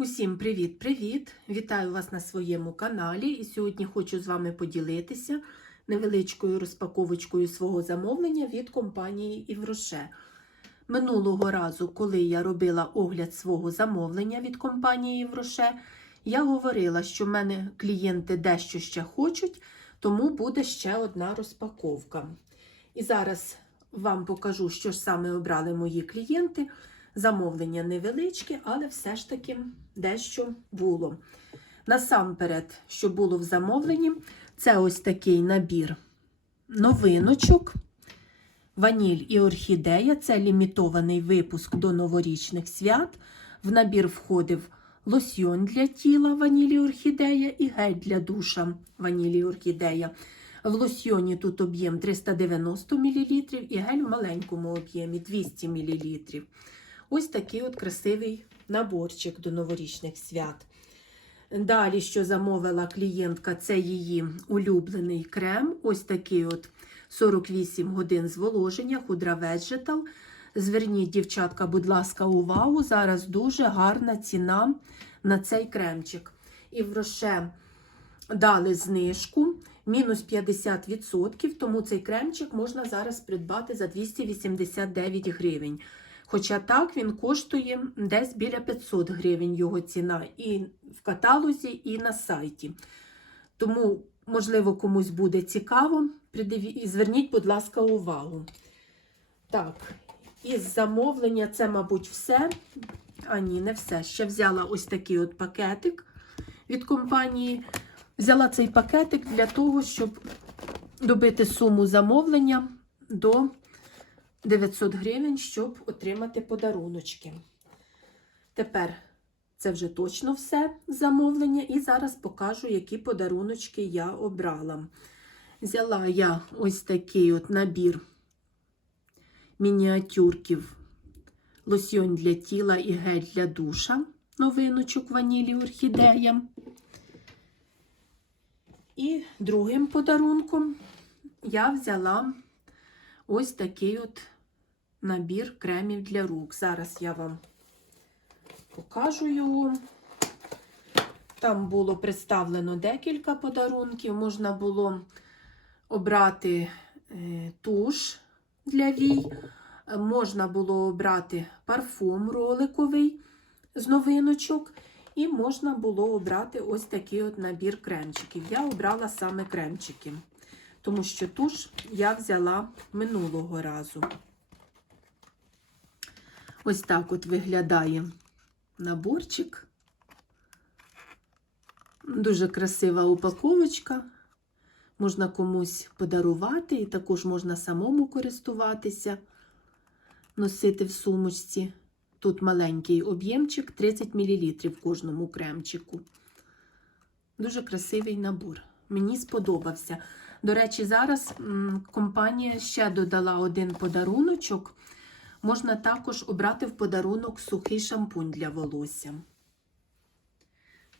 Усім привіт-привіт! Вітаю вас на своєму каналі. І сьогодні хочу з вами поділитися невеличкою розпаковочкою свого замовлення від компанії Івроше. Минулого разу, коли я робила огляд свого замовлення від компанії Івроше, я говорила, що в мене клієнти дещо ще хочуть, тому буде ще одна розпаковка. І зараз вам покажу, що ж саме обрали мої клієнти. Замовлення невеличке, але все ж таки дещо було. Насамперед, що було в замовленні, це ось такий набір новиночок. Ваніль і орхідея це лімітований випуск до новорічних свят. В набір входив лосьйон для тіла ванілі орхідея і гель для душа ванілі орхідея. В лосьйоні тут об'єм 390 мл і гель в маленькому об'ємі 200 мл. Ось такий от красивий наборчик до новорічних свят. Далі, що замовила клієнтка, це її улюблений крем. Ось такий от 48 годин зволоження, худра Vegetal. Зверніть, дівчатка, будь ласка, увагу. Зараз дуже гарна ціна на цей кремчик. І в Роше дали знижку. Мінус 50%, тому цей кремчик можна зараз придбати за 289 гривень. Хоча так він коштує десь біля 500 гривень його ціна і в каталозі, і на сайті. Тому, можливо, комусь буде цікаво. Придиві... Зверніть, будь ласка, увагу. Так, із замовлення це, мабуть, все. А ні, не все. Ще взяла ось такий от пакетик від компанії. Взяла цей пакетик для того, щоб добити суму замовлення до 900 гривень, щоб отримати подаруночки. Тепер це вже точно все замовлення, і зараз покажу, які подаруночки я обрала. Взяла я ось такий от набір мініатюрків, лосьйон для тіла і гель для душа, новиночок ванілі орхідея. І другим подарунком я взяла ось такий от набір кремів для рук. Зараз я вам покажу його. Там було представлено декілька подарунків. Можна було обрати е, туш для вій, можна було обрати парфум роликовий з новиночок. І можна було обрати ось такий от набір кремчиків. Я обрала саме кремчики, тому що туш я взяла минулого разу. Ось так от виглядає наборчик. Дуже красива упаковочка. Можна комусь подарувати, і також можна самому користуватися, носити в сумочці. Тут маленький об'ємчик 30 мл в кожному кремчику. Дуже красивий набор. Мені сподобався. До речі, зараз компанія ще додала один подаруночок. Можна також обрати в подарунок сухий шампунь для волосся.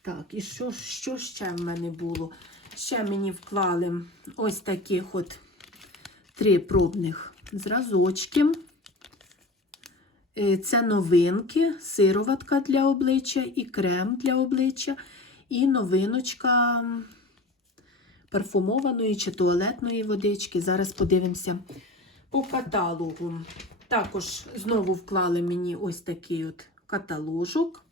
Так, і що, що ще в мене було? Ще мені вклали ось таких от три пробних зразочки. Це новинки, сироватка для обличчя і крем для обличчя, і новиночка парфумованої чи туалетної водички. Зараз подивимося по каталогу. Також знову вклали мені ось такий от каталожок.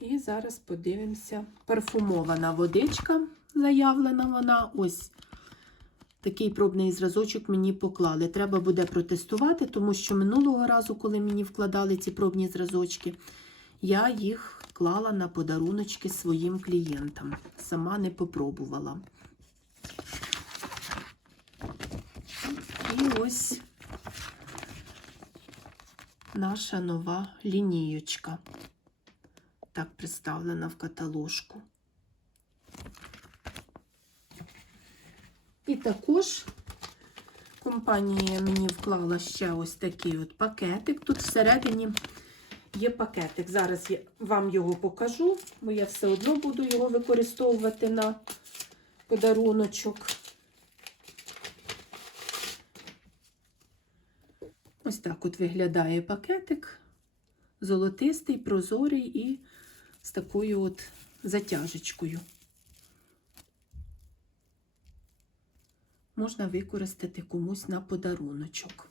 І зараз подивимося. Парфумована водичка, заявлена вона. Ось такий пробний зразочок мені поклали. Треба буде протестувати, тому що минулого разу, коли мені вкладали ці пробні зразочки, я їх клала на подаруночки своїм клієнтам. Сама не попробувала. І ось наша нова лінієчка. Так представлена в каталожку. І також компанія мені вклала ще ось такий от пакетик. Тут всередині є пакетик. Зараз я вам його покажу, бо я все одно буду його використовувати на подаруночок. Ось так от виглядає пакетик золотистий, прозорий і з такою от затяжечкою. Можна використати комусь на подаруночок.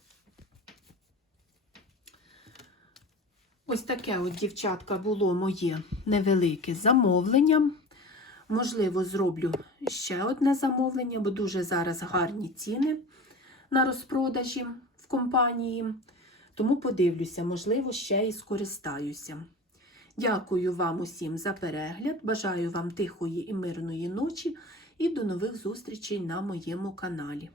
Ось таке от, дівчатка, було моє невелике замовлення. Можливо, зроблю ще одне замовлення, бо дуже зараз гарні ціни на розпродажі компанії. Тому подивлюся, можливо, ще і скористаюся. Дякую вам усім за перегляд. Бажаю вам тихої і мирної ночі і до нових зустрічей на моєму каналі.